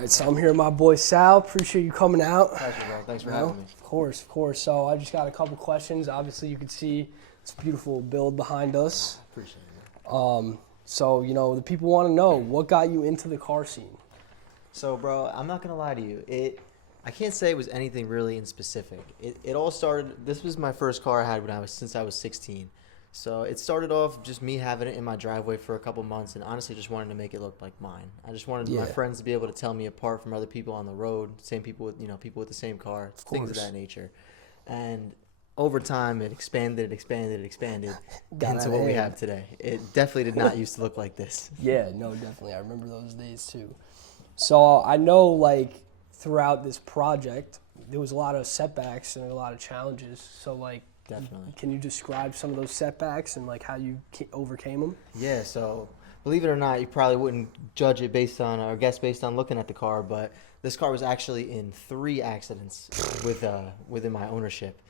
right, so I'm here with my boy Sal. Appreciate you coming out. Pleasure, bro. Thanks for having me. Of course, of course. So I just got a couple questions. Obviously, you can see it's a beautiful build behind us. Appreciate it. So, the people want to know, what got you into the car scene? So, bro, I'm not gonna lie to you. I can't say it was anything really in specific. It all started. This was my first car I had since I was 16. So it started off just me having it in my driveway for a couple months, and honestly, just wanted to make it look like mine. I just wanted my friends to be able to tell me apart from other people on the road, same people with people with the same car, things of that nature. And over time, it expanded into what we have today. It definitely did not used to look like this. Yeah, no, definitely. I remember those days too. So I know, throughout this project, there was a lot of setbacks and a lot of challenges. So, Definitely. can you describe some of those setbacks and how you overcame them? Yeah, so believe it or not, you probably wouldn't judge it based on looking at the car, but this car was actually in 3 accidents within my ownership.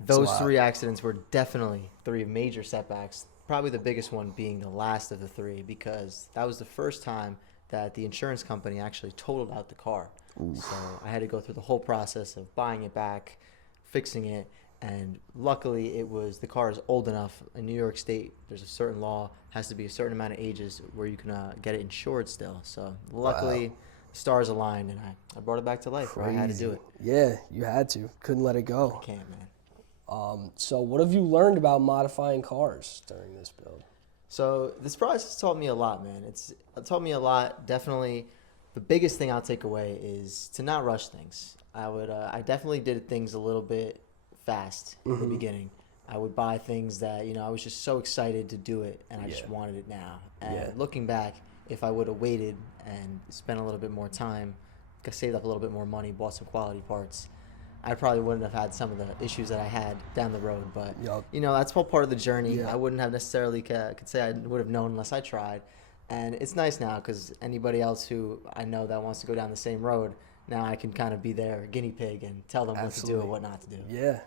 Those 3 accidents were definitely 3 major setbacks, probably the biggest one being the last of the 3, because that was the first time that the insurance company actually totaled out the car. Oof. So I had to go through the whole process of buying it back, fixing it, and luckily the car is old enough. In New York State, there's a certain law, has to be a certain amount of ages where you can get it insured still. So luckily, stars aligned, and I brought it back to life. Where I had to do it. Yeah, you had to. Couldn't let it go. I can't, man. So what have you learned about modifying cars during this build? So this process taught me a lot, man. It taught me a lot. Definitely, the biggest thing I'll take away is to not rush things. I definitely did things a little bit fast in the beginning. I would buy things that I was just so excited to do it, and I just wanted it now. And looking back, if I would have waited and spent a little bit more time, saved up a little bit more money, bought some quality parts, I probably wouldn't have had some of the issues that I had down the road. But that's all part of the journey. I wouldn't have necessarily could say I would have known unless I tried. And it's nice now because anybody else who I know that wants to go down the same road, now I can kind of be their guinea pig and tell them what to do and what not to do. Yeah,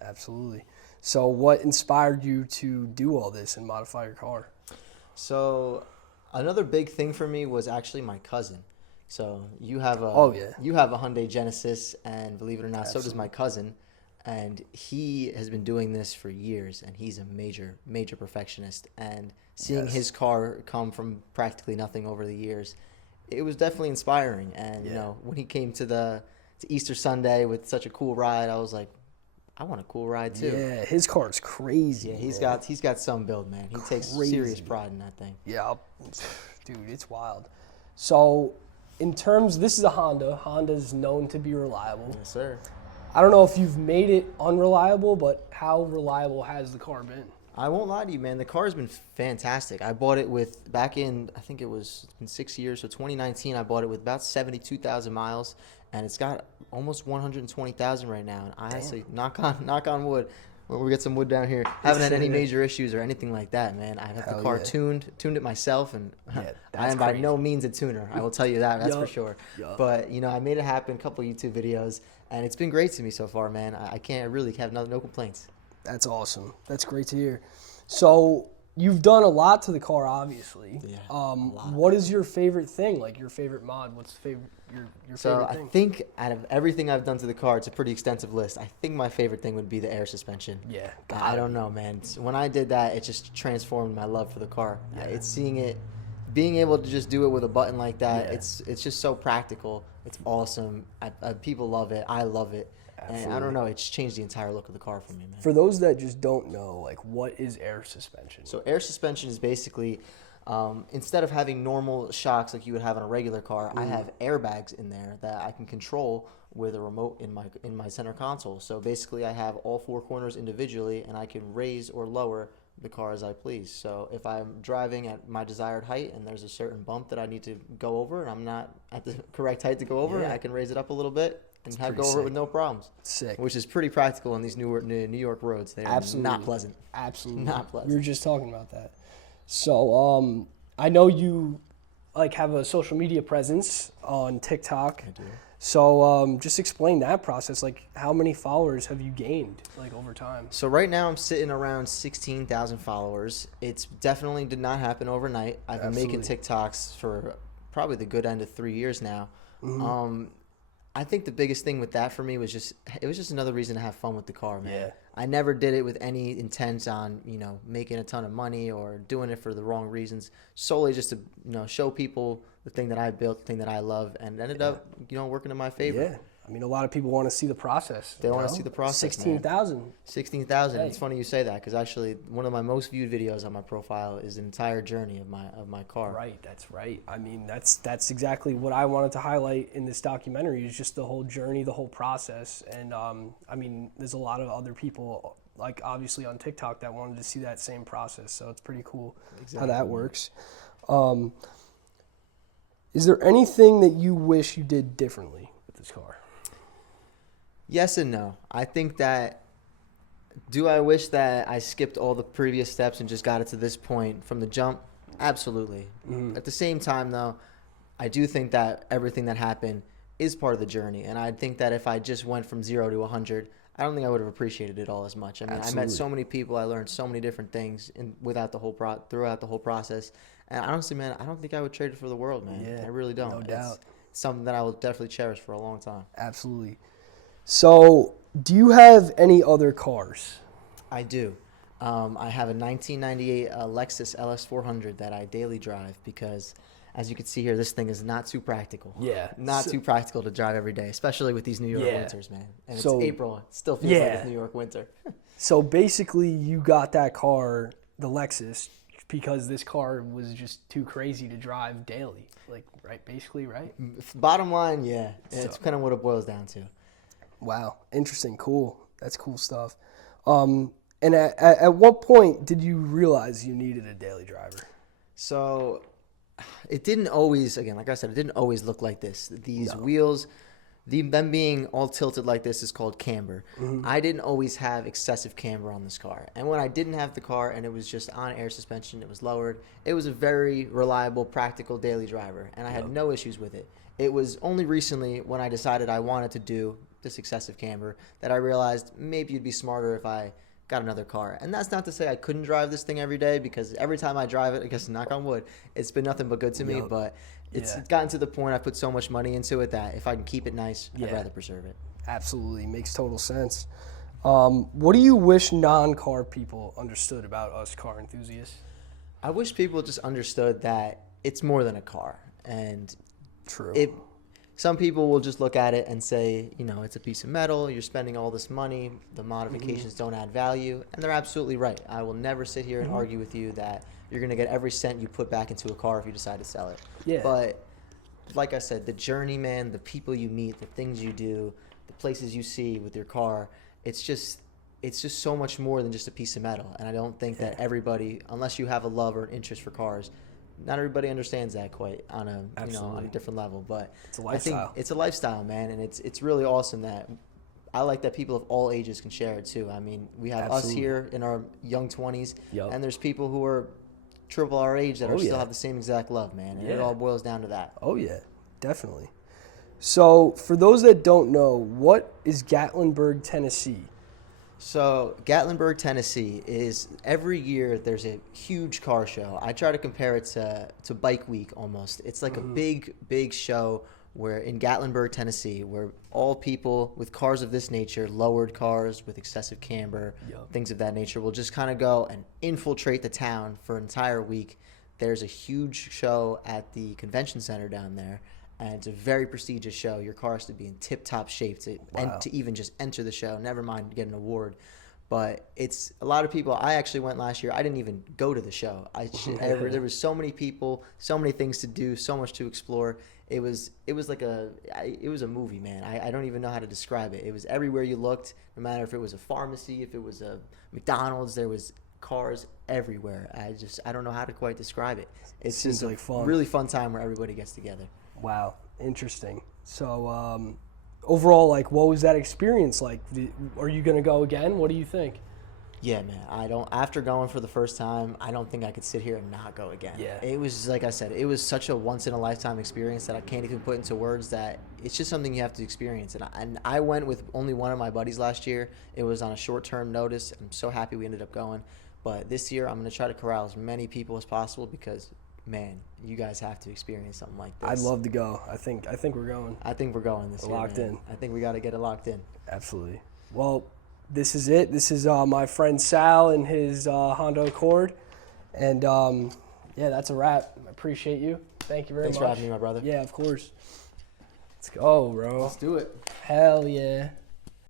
absolutely. So what inspired you to do all this and modify your car? So another big thing for me was actually my cousin. So you have a Hyundai Genesis, and believe it or not, so does my cousin, and he has been doing this for years, and he's a major perfectionist. And seeing his car come from practically nothing over the years, it was definitely inspiring. And when he came to Easter Sunday with such a cool ride, I was like, I want a cool ride too. Yeah, his car is crazy. Yeah, he's got some build, man. He takes serious pride in that thing. Yeah, dude, it's wild. So, this is a Honda. Honda's known to be reliable. Yes, sir. I don't know if you've made it unreliable, but how reliable has the car been? I won't lie to you, man. The car's been fantastic. I bought it back in, I think it's been 6 years, so 2019, I bought it with about 72,000 miles, and it's got almost 120,000 right now. And I actually, knock on wood, when we get some wood down here, haven't had any major issues or anything like that, man. I have the car tuned it myself, and I am by no means a tuner. I will tell you that's for sure. But, I made it happen, a couple YouTube videos, and it's been great to me so far, man. I really have no complaints. That's awesome. That's great to hear. So you've done a lot to the car, obviously. Yeah, what is your favorite thing? Your favorite mod? What's your favorite thing? I think out of everything I've done to the car, it's a pretty extensive list. I think my favorite thing would be the air suspension. Yeah. I don't know, man. When I did that, it just transformed my love for the car. Yeah. It's being able to just do it with a button like that. Yeah. It's just so practical. It's awesome. People love it. I love it. Absolutely. And I don't know, it's changed the entire look of the car for me, man. For those that just don't know, what is air suspension? So air suspension is basically, instead of having normal shocks like you would have on a regular car, I have airbags in there that I can control with a remote in my center console. So basically I have all 4 corners individually, and I can raise or lower the car as I please. So if I'm driving at my desired height and there's a certain bump that I need to go over and I'm not at the correct height to go over, I can raise it up a little bit and go over it with no problems. Sick. Which is pretty practical on these New York roads. They are not pleasant. Absolutely. Not pleasant. We were just talking about that. So I know you have a social media presence on TikTok. I do. So just explain that process. How many followers have you gained over time? So right now I'm sitting around 16,000 followers. It's definitely did not happen overnight. I've been making TikToks for probably the good end of 3 years now. I think the biggest thing with that for me was it was just another reason to have fun with the car, man. Yeah. I never did it with any intent on, making a ton of money or doing it for the wrong reasons. Solely just to, show people the thing that I built, the thing that I love, and ended up, working in my favor. Yeah. I mean, a lot of people want to see the process. They want to see the process. 16,000. 16,000. Hey. It's funny you say that because actually one of my most viewed videos on my profile is the entire journey of my car. Right, that's right. I mean, that's exactly what I wanted to highlight in this documentary is just the whole journey, the whole process. And I mean, there's a lot of other people, like obviously on TikTok, that wanted to see that same process. So it's pretty cool how that works. Is there anything that you wish you did differently with this car? Yes and no. I think that, do I wish that I skipped all the previous steps and just got it to this point from the jump? Absolutely. At the same time, though, I do think that everything that happened is part of the journey. And I think that if I just went from 0 to 100, I don't think I would have appreciated it all as much. I mean, I met so many people. I learned so many different things throughout the whole process. And honestly, man, I don't think I would trade it for the world, man. Yeah, I really don't. no doubt. It's something that I will definitely cherish for a long time. Absolutely. So, do you have any other cars? I do. I have a 1998 Lexus LS400 that I daily drive because, as you can see here, this thing is not too practical. Yeah. Not too practical to drive every day, especially with these New York winters, man. And So- it's April. It still feels like it's New York winter. So basically, you got that car, the Lexus, because this car was just too crazy to drive daily. Like, right? Basically, right? Bottom line, yeah. It's kind of what it boils down to. Wow. Interesting. Cool. That's cool stuff. And at what point did you realize you needed a daily driver? So it didn't always, again, like I said, it didn't always look like this. These wheels, them being all tilted like this is called camber. I didn't always have excessive camber on this car. And when I didn't have the car and it was just on air suspension, it was lowered, it was a very reliable, practical daily driver. And I had no issues with it. It was only recently when I decided I wanted to do this excessive camber that I realized maybe it'd be smarter if I got another car. And that's not to say I couldn't drive this thing every day, because every time I drive it, I guess knock on wood, it's been nothing but good to me. But it's gotten to the point I put so much money into it that if I can keep it nice, I'd rather preserve it. Absolutely. Makes total sense. What do you wish non-car people understood about us car enthusiasts? I wish people just understood that it's more than a car. And True. some people will just look at it and say, it's a piece of metal, you're spending all this money, the modifications don't add value, and they're absolutely right. I will never sit here and argue with you that you're going to get every cent you put back into a car if you decide to sell it. Yeah. But like I said, the journey, man, the people you meet, the things you do, the places you see with your car, it's just so much more than just a piece of metal. And I don't think that everybody, unless you have a love or an interest for cars, not everybody understands that quite on a on a different level. But It's a lifestyle. I think it's a lifestyle, man, and it's really awesome that I like that people of all ages can share it too. I mean, we have us here in our young 20s, and there's people who are triple our age that still have the same exact love, man. And it all boils down to that. Oh, yeah, definitely. So, for those that don't know, what is Gatlinburg, Tennessee? So Gatlinburg, Tennessee is every year there's a huge car show. I try to compare it to Bike Week almost. It's like a big show where in Gatlinburg, Tennessee, where all people with cars of this nature, lowered cars with excessive camber, things of that nature, will just kind of go and infiltrate the town for an entire week. There's a huge show at the convention center down there. And it's a very prestigious show. Your car has to be in tip-top shape to even just enter the show, never mind get an award. But it's a lot of people. I actually went last year. I didn't even go to the show. There was so many people, so many things to do, so much to explore. It was like it was a movie, man. I don't even know how to describe it. It was everywhere you looked, no matter if it was a pharmacy, if it was a McDonald's, there was cars everywhere. I don't know how to quite describe it. It's Seems just like fun. really fun time where everybody gets together. Wow, interesting. So, overall, like, what was that experience like? Are you going to go again? What do you think? Yeah, man. After going for the first time, I don't think I could sit here and not go again. Yeah. It was, like I said, it was such a once-in-a-lifetime experience that I can't even put into words, that it's just something you have to experience. And I went with only one of my buddies last year. It was on a short-term notice. I'm so happy we ended up going. But this year, I'm going to try to corral as many people as possible, because man, you guys have to experience something like this. I'd love to go. I think we're going. I think we're going this year. Locked man. in. I think we got to get it locked in. Absolutely. Well, this is it. This is my friend Sal and his Honda Accord. And, yeah, that's a wrap. I appreciate you. Thank you very Thanks much. for having me, my brother. Yeah, of course. Let's go, bro. Let's do it. Hell yeah.